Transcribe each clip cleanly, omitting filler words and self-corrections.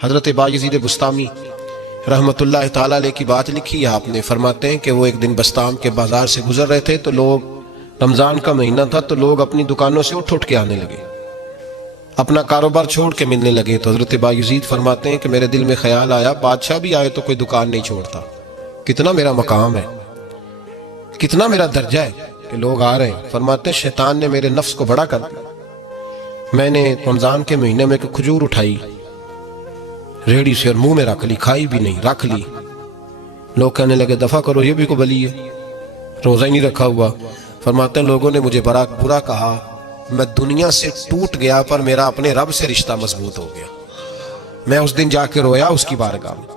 حضرت بايزيد بستامی رحمتullah تعالی علیہ کی بات لکھی ہے آپ نے. فرماتے ہیں کہ وہ ایک دن بستام کے بازار سے گزر رہے تھے تو لوگ، رمضان کا مہینہ تھا تو لوگ اپنی دکانوں سے اٹھ کے آنے لگے، اپنا کاروبار چھوڑ کے ملنے لگے. تو حضرت بايزيد فرماتے ہیں کہ میرے دل میں خیال آیا بادشاہ بھی آئے تو کوئی دکان نہیں چھوڑتا، کتنا میرا مقام ہے، کتنا میرا درجہ ہے کہ لوگ آ رہے ہیں. فرماتے ہیں شیطان نے میرے نفس کو بڑا کر دیا. میں نے رمضان کے مہینے میں ایک کھجور اٹھائی ریڑھی سے اور منہ میں رکھ لی، کھائی بھی نہیں، رکھ لی. لوگ کہنے لگے دفع کرو، یہ بھی کو بلی ہے، روزہ ہی نہیں رکھا ہوا. فرماتے ہیں لوگوں نے مجھے برا کہا، میں دنیا سے ٹوٹ گیا پر میرا اپنے رب سے رشتہ مضبوط ہو گیا. میں اس دن جا کے رویا اس کی بارگاہ میں.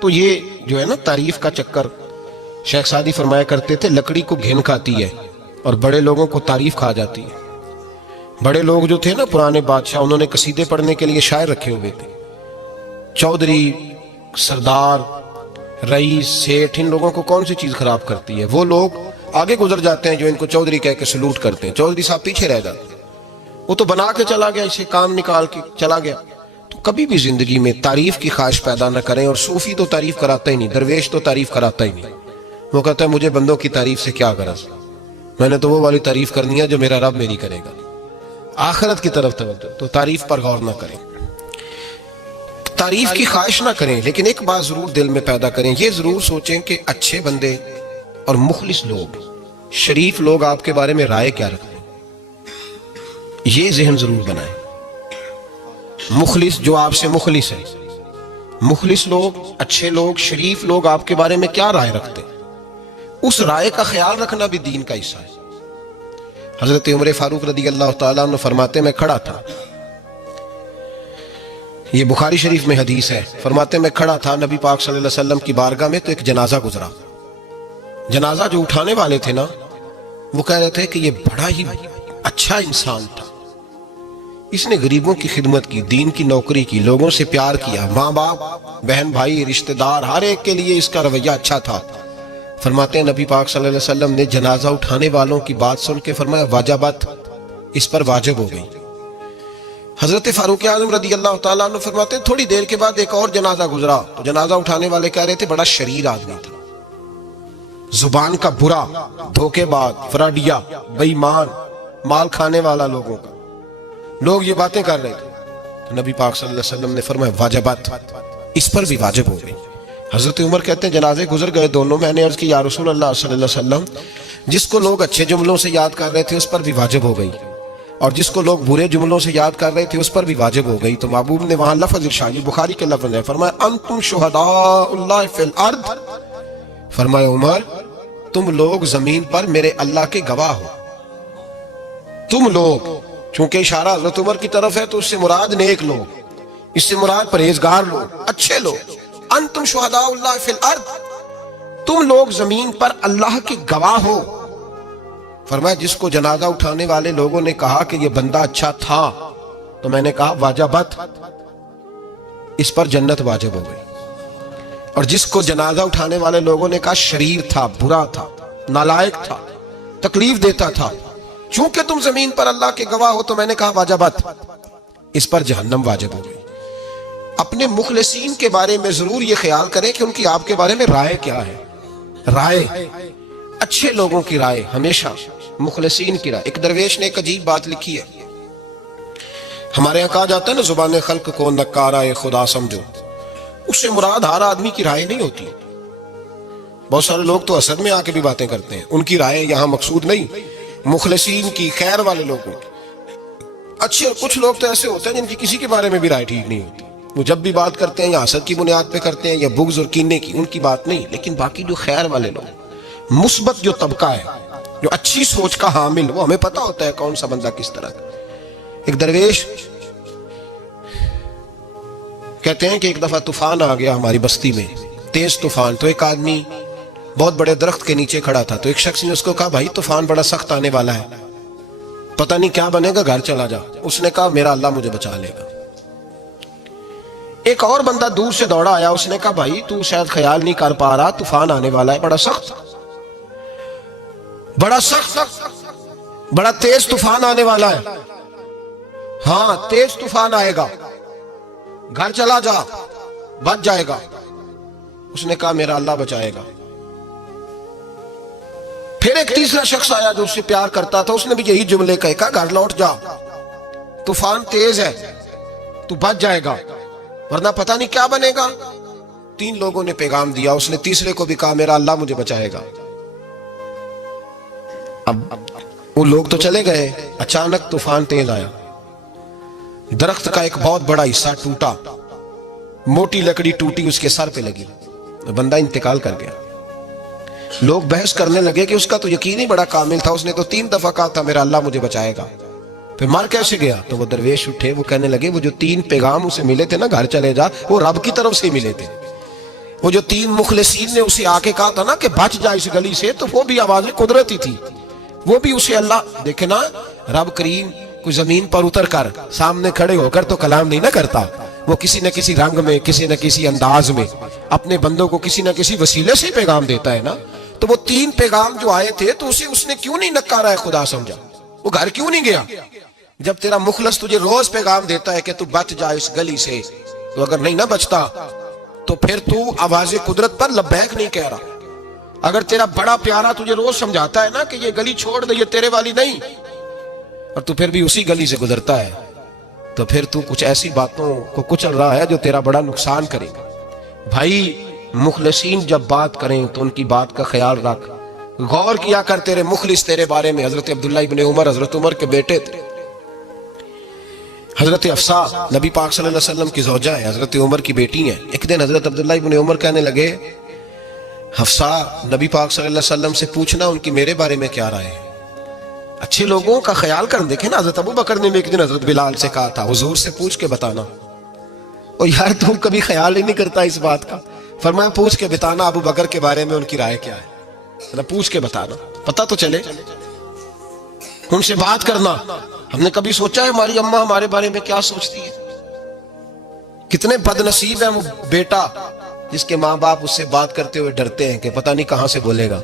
تو یہ جو ہے نا تعریف کا چکر، شیخ سعدی فرمایا کرتے تھے لکڑی کو گھن کھاتی ہے اور بڑے لوگوں کو تعریف کھا جاتی ہے. بڑے لوگ جو تھے نا پرانے بادشاہ، انہوں نے قصیدے پڑھنے کے لیے شاعر رکھے ہوئے تھے. چودھری، سردار، رئیس، سیٹھ، ان لوگوں کو کون سی چیز خراب کرتی ہے؟ وہ لوگ آگے گزر جاتے ہیں جو ان کو چودھری کہہ کے سلوٹ کرتے ہیں. چودھری صاحب پیچھے رہ جاتے ہیں، وہ تو بنا کے چلا گیا، اسے کام نکال کے چلا گیا. تو کبھی بھی زندگی میں تعریف کی خواہش پیدا نہ کریں. اور صوفی تو تعریف کراتا ہی نہیں، درویش تو تعریف کراتا ہی نہیں. وہ کہتا ہے مجھے بندوں کی تعریف سے کیا غرض، میں نے تو وہ والی تعریف کرنی ہے جو میرا رب میری کرے گا. آخرت کی طرف توجہ، تو تعریف پر غور نہ کریں، تعریف کی خواہش نہ کریں. لیکن ایک بات ضرور دل میں پیدا کریں، یہ ضرور سوچیں کہ اچھے بندے اور مخلص لوگ، شریف لوگ آپ کے بارے میں رائے کیا رکھتے ہیں. یہ ذہن ضرور بنائیں. مخلص جو آپ سے مخلص ہے، مخلص لوگ، اچھے لوگ، شریف لوگ آپ کے بارے میں کیا رائے رکھتے ہیں، اس رائے کا خیال رکھنا بھی دین کا حصہ ہے. حضرت عمر فاروق رضی اللہ تعالیٰ عنہ فرماتے میں کھڑا تھا، یہ بخاری شریف میں حدیث ہے. فرماتے میں کھڑا تھا نبی پاک صلی اللہ علیہ وسلم کی بارگاہ میں تو ایک جنازہ گزرا. جنازہ جو اٹھانے والے تھے نا، وہ کہہ رہے تھے کہ یہ بڑا ہی اچھا انسان تھا، اس نے غریبوں کی خدمت کی، دین کی نوکری کی، لوگوں سے پیار کیا، ماں باپ، بہن بھائی، رشتہ دار، ہر ایک کے لیے اس کا رویہ اچھا تھا. فرماتے ہیں نبی پاک صلی اللہ علیہ وسلم نے جنازہ اٹھانے والوں کی بات سن کے فرمایا واجبت، اس پر واجب ہو گئی. حضرت فاروق اعظم رضی اللہ تعالیٰ عنہ فرماتے ہیں تھوڑی دیر کے بعد ایک اور جنازہ گزرا تو جنازہ اٹھانے والے کہہ رہے تھے بڑا شریر آدمی تھا، زبان کا برا، دھوکے باز، فراڈیا، بے ایمان، مال کھانے والا لوگوں کا. لوگ یہ باتیں کر رہے تھے تو نبی پاک صلی اللہ علیہ وسلم نے فرمایا واجبت، اس پر بھی واجب ہو گئی. حضرت عمر کہتے ہیں جنازے گزر گئے دونوں. میں نے عرض کی یا رسول اللہ صلی اللہ علیہ وسلم، جس کو لوگ اچھے جملوں سے یاد کر رہے تھے اس پر بھی واجب ہو گئی، اور جس کو لوگ برے جملوں سے یاد کر رہے تھے اس پر بھی واجب ہو گئی. تو محبوب نے وہاں لفظ ارشاد، بخاری کے لفظ ہے، فرمایا انتم شہداء اللہ فی الارض، فرمایا عمر تم لوگ زمین پر میرے اللہ کے گواہ ہو. تم لوگ، چونکہ اشارہ حضرت عمر کی طرف ہے تو اس سے مراد نیک لوگ، اس سے مراد پرہیزگار لوگ، اچھے لوگ. انتم شہداء اللہ فی الارض، تم لوگ زمین پر اللہ کے گواہ ہو. فرمایا جس کو جنازہ اٹھانے والے لوگوں نے کہا کہ یہ بندہ اچھا تھا تو میں نے کہا واجبت، اس پر جنت واجب ہو گئی. اور جس کو جنازہ اٹھانے والے لوگوں نے کہا شریر تھا، برا تھا، نالائق تھا، تکلیف دیتا تھا، چونکہ تم زمین پر اللہ کے گواہ ہو تو میں نے کہا واجبت، اس پر جہنم واجب ہو گئی. اپنے مخلصین کے بارے میں ضرور یہ خیال کریں کہ ان کی آپ کے بارے میں رائے کیا ہے. رائے، اچھے لوگوں کی رائے، ہمیشہ مخلصین کی رائے. ایک درویش نے ایک عجیب بات لکھی ہے، ہمارے یہاں کہا جاتا ہے نا زبان خلق کو نکارہ خدا سمجھو. اس سے مراد ہر آدمی کی رائے نہیں ہوتی. بہت سارے لوگ تو اثر میں آ کے بھی باتیں کرتے ہیں، ان کی رائے یہاں مقصود نہیں، مخلصین کی، خیر والے لوگوں کی، اچھے. کچھ لوگ تو ایسے ہوتے ہیں جن کی کسی کے بارے میں بھی رائے ٹھیک نہیں ہوتی، وہ جب بھی بات کرتے ہیں یا حسد کی بنیاد پہ کرتے ہیں یا بغض اور کینے کی، ان کی بات نہیں. لیکن باقی جو خیر والے لوگ، مثبت جو طبقہ ہے، جو اچھی سوچ کا حامل، وہ ہمیں پتہ ہوتا ہے کون سا بندہ کس طرح کا. ایک درویش کہتے ہیں کہ ایک دفعہ طوفان آ گیا ہماری بستی میں، تیز طوفان. تو ایک آدمی بہت بڑے درخت کے نیچے کھڑا تھا، تو ایک شخص نے اس کو کہا بھائی طوفان بڑا سخت آنے والا ہے، پتہ نہیں کیا بنے گا، گھر چلا جا. اس نے کہا میرا اللہ مجھے بچا لے گا. ایک اور بندہ دور سے دوڑا آیا، اس نے کہا بھائی تو شاید خیال نہیں کر پا رہا، طوفان آنے والا ہے، بڑا سخت، بڑا سخت، بڑا تیز طوفان آنے والا ہے. ہاں تیز طوفان آئے گا، گھر چلا جا. بچ جائے گا؟ اس نے کہا میرا اللہ بچائے گا۔ پھر ایک تیسرا شخص آیا جو اس سے پیار کرتا تھا، اس نے بھی یہی جملے کہے، کہا گھر لوٹ جا، طوفان تیز ہے، تو بچ جائے گا ورنہ پتہ نہیں کیا بنے گا۔ 3 لوگوں نے پیغام دیا، اس نے تیسرے کو بھی کہا میرا اللہ مجھے بچائے گا۔ اب وہ لوگ تو چلے گئے، اچانک طوفان تیز آیا، درخت کا ایک بہت بڑا حصہ ٹوٹا، موٹی لکڑی ٹوٹی، اس کے سر پہ لگی، بندہ انتقال کر گیا۔ لوگ بحث کرنے لگے کہ اس کا تو یقین ہی بڑا کامل تھا، اس نے تو 3 دفعہ کہا تھا میرا اللہ مجھے بچائے گا، پھر مر کیسے گیا؟ تو وہ درویش اٹھے، وہ کہنے لگے وہ جو 3 پیغام اسے ملے تھے نا گھر چلے جا، وہ رب کی طرف سے ملے تھے۔ وہ جو 3 مخلصین نے اسے آ کے کہا تھا نا کہ بچ جا اس گلی سے، تو وہ بھی آواز قدرتی تھی، وہ بھی اسے اللہ دیکھے نا، رب کریم کوئی زمین پر اتر کر سامنے کھڑے ہو کر تو کلام نہیں نہ کرتا، وہ کسی نہ کسی رنگ میں، کسی نہ کسی انداز میں اپنے بندوں کو کسی نہ کسی وسیلے سے پیغام دیتا ہے نا۔ تو وہ 3 پیغام جو آئے تھے تو اسے اس نے کیوں نہیں نکارا ہے خدا سمجھا، وہ گھر کیوں نہیں گیا؟ جب تیرا مخلص تجھے روز پیغام دیتا ہے کہ تو بچ جا اس گلی سے، تو اگر نہیں نہ بچتا تو پھر تو آواز قدرت پر لبیک نہیں کہہ رہا۔ اگر تیرا بڑا پیارا تجھے روز سمجھاتا ہے نا کہ یہ گلی چھوڑ دے، یہ تیرے والی نہیں، اور تو پھر بھی اسی گلی سے گزرتا ہے، تو پھر تو کچھ ایسی باتوں کو کچل رہا ہے جو تیرا بڑا نقصان کرے گا۔ بھائی مخلصین جب بات کریں تو ان کی بات کا خیال رکھ، غور کیا کر، تیرے مخلص تیرے بارے میں حضرت عبداللہ ابن عمر، حضرت عمر کے بیٹے تھے، حضرت حفصہ نبی پاک صلی اللہ علیہ وسلم کی زوجہ ہے، حضرت عمر کی بیٹی ہیں۔ ایک دن حضرت عبداللہ ابن عمر کہنے لگے حفصہ نبی پاک صلی اللہ علیہ وسلم سے پوچھنا ان کی میرے بارے میں کیا رائے ہے، اچھے لوگوں کا خیال کر۔ دیکھیں نا حضرت ابو بکر نے بھی ایک دن حضرت بلال سے کہا تھا حضور سے پوچھ کے بتانا، اور یار تم کبھی خیال ہی نہیں کرتا اس بات کا۔ فرمایا پوچھ کے بتانا ابو بکر کے بارے میں ان کی رائے کیا ہے، پوچھ کے بتانا، پتہ تو چلے، ان سے بات کرنا۔ ہم نے کبھی سوچا ہے ہماری اماں ہمارے بارے میں کیا سوچتی ہے؟ کتنے بد نصیب ہے وہ بیٹا جس کے ماں باپ اس سے بات کرتے ہوئے ڈرتے ہیں کہ پتہ نہیں کہاں سے بولے گا۔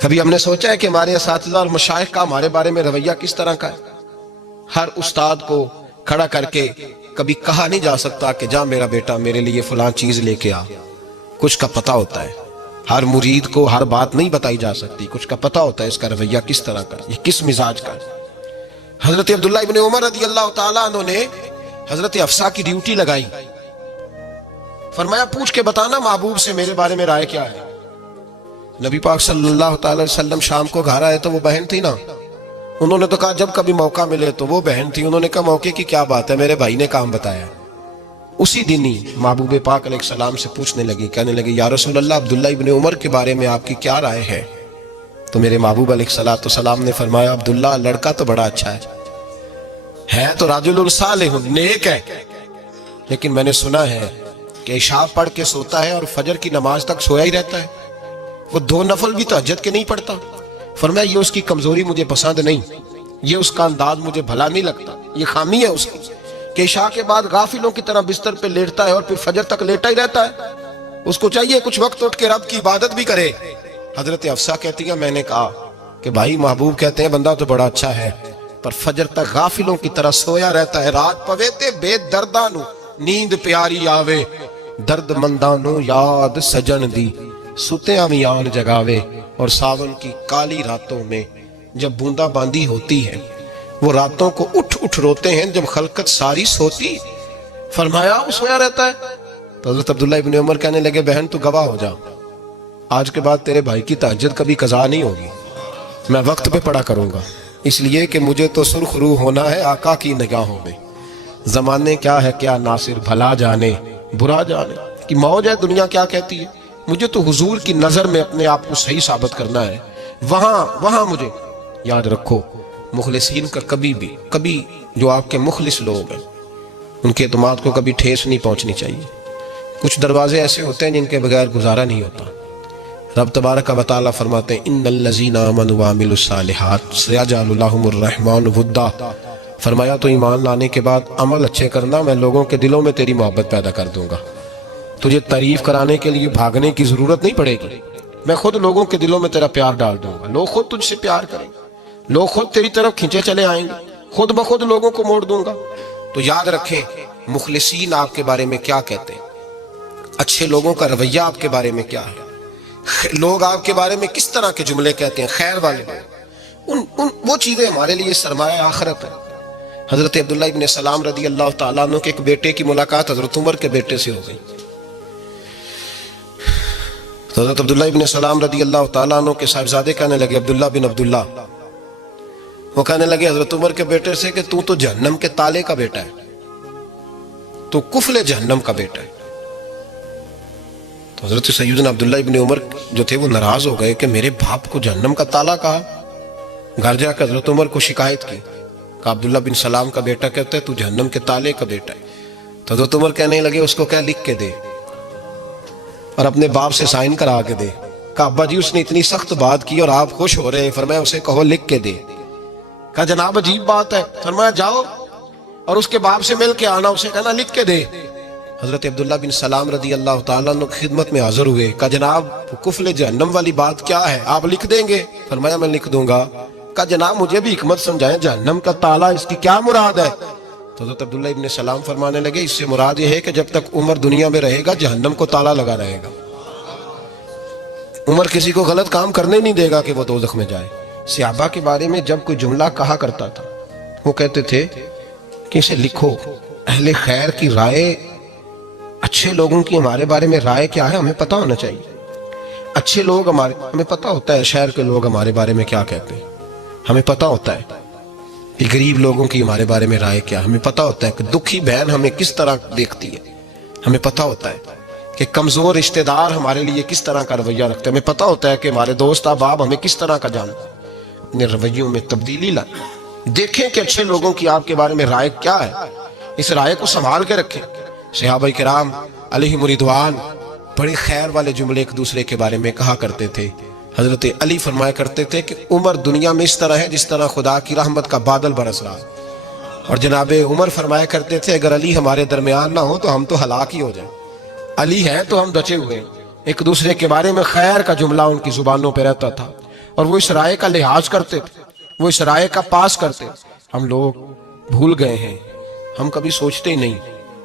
کبھی ہم نے سوچا ہے کہ ہمارے اساتذہ اور مشائخ کا ہمارے بارے میں رویہ کس طرح کا ہے؟ ہر استاد کو کھڑا کر کے کبھی کہا نہیں جا سکتا کہ جا میرا بیٹا میرے لیے فلاں چیز لے کے آ، کچھ کا پتہ ہوتا ہے۔ ہر مرید کو ہر بات نہیں بتائی جا سکتی، کچھ کا پتہ ہوتا ہے اس کا رویہ کس طرح کا، یہ کس مزاج کا ہے۔ حضرت عبداللہ ابن عمر رضی اللہ تعالیٰ عنہ نے حضرت حفصہ کی ڈیوٹی لگائی، فرمایا پوچھ کے بتانا محبوب سے میرے بارے میں رائے کیا ہے۔ نبی پاک صلی اللہ تعالی وسلم شام کو گھر آئے تو وہ بہن تھی نا، انہوں نے تو کہا جب کبھی موقع ملے تو وہ بہن تھی، انہوں نے کہا موقع کی کیا بات ہے، میرے بھائی نے کام بتایا۔ اسی دن ہی محبوب پاک علیہ السلام سے پوچھنے لگی، کہنے لگی یا رسول اللہ عبداللہ ابن عمر کے بارے میں آپ کی کیا رائے ہے؟ تو میرے محبوب علیہ السلام نے فرمایا عبداللہ لڑکا تو بڑا اچھا ہے تو رجل صالح، نیک ہے، لیکن میں نے سنا ہے کہ عشاء پڑھ کے سوتا ہے اور فجر کی نماز تک سویا ہی رہتا ہے، وہ 2 نفل بھی تہجد کے نہیں پڑھتا۔ فرمایا یہ اس کی کمزوری مجھے پسند نہیں، یہ اس کا انداز مجھے بھلا نہیں لگتا، یہ خامی ہے اس کی کہ عشاء کے بعد غافلوں کی طرح بستر پہ لیٹتا ہے اور پھر فجر تک لیٹا ہی رہتا ہے، اس کو چاہیے کچھ وقت اٹھ کے رب کی عبادت بھی کرے۔ حضرت حفصہ کہتی ہے میں نے کہا کہ بھائی محبوب کہتے ہیں بندہ تو بڑا اچھا ہے پر فجر تک غافلوں کی طرح سویا رہتا ہے، رات پوے تے بے دردانو نیند پیاری آوے، درد مندانو یاد سجن دی ستیاں میان جگاوے۔ اور ساون کی کالی راتوں میں جب بوندا باندی ہوتی ہے وہ راتوں کو اٹھ اٹھ روتے ہیں جب خلقت ساری سوتی۔ فرمایا وہ سویا رہتا ہے؟ تو حضرت عبداللہ ابن عمر کہنے لگے بہن تو گواہ ہو جا، آج کے بعد تیرے بھائی کی تہجد کبھی قضا نہیں ہوگی، میں وقت پہ پڑھا کروں گا، اس لیے کہ مجھے تو سرخ روح ہونا ہے آقا کی نگاہوں میں۔ زمانے کیا ہے کیا ناصر، بھلا جانے برا جانے کی موج ہے دنیا کیا کہتی ہے، مجھے تو حضور کی نظر میں اپنے آپ کو صحیح ثابت کرنا ہے، وہاں مجھے یاد رکھو مخلصین کا کبھی جو آپ کے مخلص لوگ ہیں ان کے اعتماد کو کبھی ٹھیس نہیں پہنچنی چاہیے۔ کچھ دروازے ایسے ہوتے ہیں جن کے بغیر گزارا نہیں ہوتا۔ رب تبارک و تعالیٰ فرماتے ہیں ان الذین آمنوا وعملوا الصالحات سیجعل لهم الرحمن ودا، فرمایا تو ایمان لانے کے بعد عمل اچھے کرنا، میں لوگوں کے دلوں میں تیری محبت پیدا کر دوں گا، تجھے تعریف کرانے کے لیے بھاگنے کی ضرورت نہیں پڑے گی، میں خود لوگوں کے دلوں میں تیرا پیار ڈال دوں گا، لوگ خود تجھ سے پیار کریں گے، لوگ خود تیری طرف کھنچے چلے آئیں گے، خود بخود لوگوں کو موڑ دوں گا۔ تو یاد رکھیں مخلصین آپ کے بارے میں کیا کہتے ہیں، اچھے لوگوں کا رویہ آپ کے بارے میں کیا ہے، لوگ آپ کے بارے میں کس طرح کے جملے کہتے ہیں، خیر والے لوگ، وہ چیزیں ہمارے لیے سرمایہ آخرت ہے۔ حضرت عبداللہ ابن سلام رضی اللہ تعالیٰ عنہ کے ایک بیٹے کی ملاقات حضرت عمر کے بیٹے سے ہو گئی۔ حضرت عبداللہ ابن سلام رضی اللہ تعالیٰ عنہ کے صاحبزادے کہنے لگے، عبداللہ بن عبداللہ، وہ کہنے لگے حضرت عمر کے بیٹے سے کہ تو جہنم کے تالے کا بیٹا ہے، تو کفل جہنم کا بیٹا ہے۔ تو حضرت سیدنا عبداللہ ابن عمر جو تھے وہ ناراض ہو گئے کہ میرے باپ کو جہنم کا تالا کہا۔ گھر جا کر حضرت عمر کو شکایت کی کہ عبداللہ بن سلام کا بیٹا کہتا ہے تو جہنم کے تالے کا بیٹا ہے۔ تو حضرت عمر کہنے لگے اس کو کیا لکھ کے دے اور اپنے باپ سے سائن کرا کے دے۔ کہا ابا جی اس نے اتنی سخت بات کی اور آپ خوش ہو رہے ہیں، فرمایا اسے کہو لکھ کے دے۔ کہا جناب عجیب بات ہے، فرمایا جاؤ اور اس کے باپ سے مل کے آنا، اسے کہنا لکھ کے دے۔ حضرت عبداللہ بن سلام رضی اللہ تعالیٰ عنہ کی خدمت میں حاضر ہوئے۔ کہا جناب کفل جہنم والی بات کیا ہے، آپ لکھ دیں گے؟ فرمایا میں لکھ دوں گا۔ کہا جناب مجھے بھی حکمت سمجھائیں، جہنم کا تالا اس کی کیا مراد ہے؟ تو حضرت عبداللہ ابن سلام فرمانے لگے اس سے مراد یہ ہے کہ جب تک عمر دنیا میں رہے گا جہنم کو تالا لگا رہے گا، عمر کسی کو غلط کام کرنے نہیں دے گا کہ وہ دوزخ میں جائے۔ صحابہ کے بارے میں جب کوئی جملہ کہا کرتا تھا وہ کہتے تھے کہ اسے لکھو، اہل خیر کی رائے، اچھے لوگوں کی ہمارے بارے میں رائے کیا ہے ہمیں پتہ ہونا چاہیے۔ اچھے لوگ ہمیں پتہ ہوتا ہے شہر کے لوگ ہمارے بارے میں کیا کہتے ہیں، ہمیں پتہ ہوتا ہے کہ غریب لوگوں کی ہمارے بارے میں رائے کیا، ہمیں پتہ ہوتا ہے کہ دکھی بہن ہمیں کس طرح دیکھتی ہے، ہمیں پتہ ہوتا ہے کہ کمزور رشتہ دار ہمارے لیے کس طرح کا رویہ رکھتے ہیں، ہمیں پتہ ہوتا ہے کہ ہمارے دوست احباب ہمیں کس طرح کا جانتے ہیں۔ اپنے رویوں میں تبدیلی لائیں، دیکھیں کہ اچھے لوگوں کی آپ کے بارے میں رائے کیا ہے، اس رائے کو سنبھال کے رکھیں۔ صحابہ کرام علیہم رضوان بڑے خیر والے جملے ایک دوسرے کے بارے میں کہا کرتے تھے۔ حضرت علی فرمایا کرتے تھے کہ عمر دنیا میں اس طرح ہے جس طرح خدا کی رحمت کا بادل برس رہا ہے، اور جناب عمر فرمایا کرتے تھے اگر علی ہمارے درمیان نہ ہو تو ہم تو ہلاک ہی ہو جائیں، علی ہے تو ہم بچے ہوئے ہیں۔ ایک دوسرے کے بارے میں خیر کا جملہ ان کی زبانوں پہ رہتا تھا اور وہ اس رائے کا لحاظ کرتے تھے، وہ اس رائے کا پاس کرتے۔ ہم لوگ بھول گئے ہیں، ہم کبھی سوچتے ہی نہیں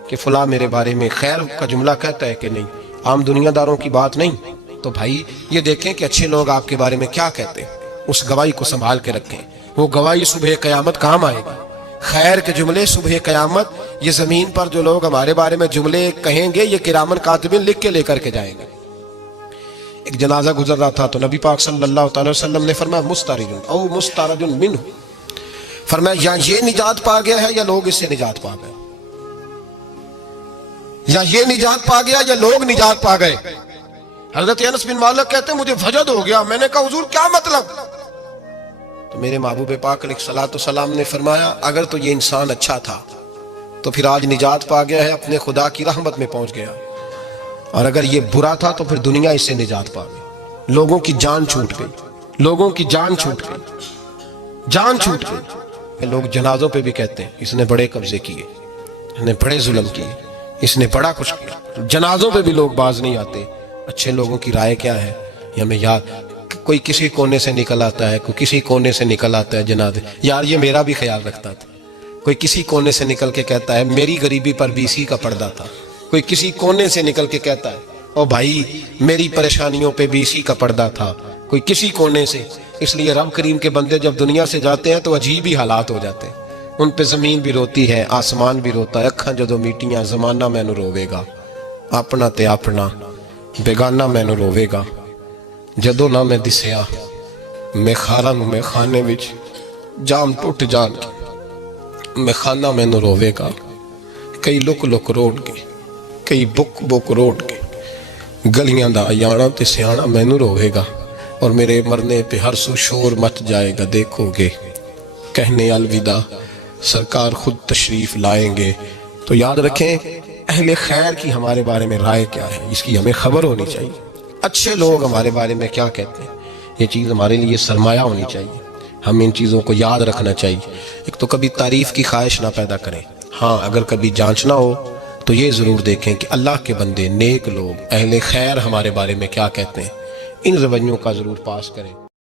کہ فلاں میرے بارے میں خیر کا جملہ کہتا ہے کہ نہیں، عام دنیا داروں کی بات نہیں۔ تو بھائی یہ دیکھیں کہ اچھے لوگ آپ کے بارے میں کیا کہتے ہیں، اس گواہی کو سنبھال کے رکھیں، وہ گواہی صبح قیامت کام آئے گی۔ خیر کے جملے صبح قیامت یہ زمین پر جو لوگ ہمارے بارے میں جملے کہیں گے یہ کرامن کاتبین لکھ کے لے کر کے جائیں گے۔ ایک جنازہ گزر رہا تھا تو نبی پاک صلی اللہ تعالی وسلم نے فرمایا مسترج او مسترج منہ، فرمایا یا یہ نجات پا گیا ہے یا لوگ اس سے نجات پا گئے، یا یہ نجات پا گیا یا لوگ نجات پا گئے۔ حضرت انس بن مالک کہتے ہیں مجھے وجد ہو گیا، میں نے کہا حضور کیا مطلب؟ تو میرے محبوب پاک علیہ الصلوۃ والسلام نے فرمایا اگر تو یہ انسان اچھا تھا تو پھر آج نجات پا گیا ہے، اپنے خدا کی رحمت میں پہنچ گیا، اور اگر یہ برا تھا تو پھر دنیا اس سے نجات پا گئی، لوگوں کی جان چھوٹ گئی، لوگوں کی جان چھوٹ گئی، جان چھوٹ گئی۔ لوگ جنازوں پہ بھی کہتے ہیں اس نے بڑے قبضے کیے، اس نے بڑے ظلم کیے، اس نے بڑا کچھ کیا۔ جنازوں پہ بھی لوگ باز نہیں آتے۔ اچھے لوگوں کی رائے کیا ہے یہ ہمیں یاد، کوئی کسی کونے سے نکل آتا ہے، کوئی کسی کونے سے نکل آتا ہے جنازے، یار یہ میرا بھی خیال رکھتا تھا، کوئی کسی کونے سے نکل کے کہتا ہے میری غریبی پر بھی اسی کا پردہ تھا، کوئی کسی کونے سے نکل کے کہتا ہے او بھائی میری پریشانیوں پہ بھی اسی کا پردہ تھا، کوئی کسی کونے سے۔ اس لیے رب کریم کے بندے جب دنیا سے جاتے ہیں تو عجیب ہی حالات ہو جاتے ہیں، ان پہ زمین بھی روتی ہے، آسمان بھی روتا ہے، اکھاں جدوں میٹیاں زمانہ مینوں روے گا، اپنا تے اپنا بیگانہ مینوں روے گا، جدوں نہ میں دسیا میں خاراں نوں میں خانے وچ جام ٹوٹ جان میں خانہ مینوں روے گا، کئی لک لک روڑ کے کئی بک بک روڑ کے گلیاں دا ایانا تے سیانا مینوں روے گا، اور میرے مرنے پہ ہر سو شور مچ جائے گا، دیکھو گے کہنے الوداع سرکار خود تشریف لائیں گے۔ تو یاد رکھیں اہل خیر کی ہمارے بارے میں رائے کیا ہے، اس کی ہمیں خبر ہونی چاہیے۔ اچھے لوگ ہمارے بارے میں کیا کہتے ہیں یہ چیز ہمارے لیے سرمایہ ہونی چاہیے، ہم ان چیزوں کو یاد رکھنا چاہیے۔ ایک تو کبھی تعریف کی خواہش نہ پیدا کریں، ہاں اگر کبھی جانچنا ہو تو یہ ضرور دیکھیں کہ اللہ کے بندے نیک لوگ اہل خیر ہمارے بارے میں کیا کہتے ہیں، ان رویوں کا ضرور پاس کریں۔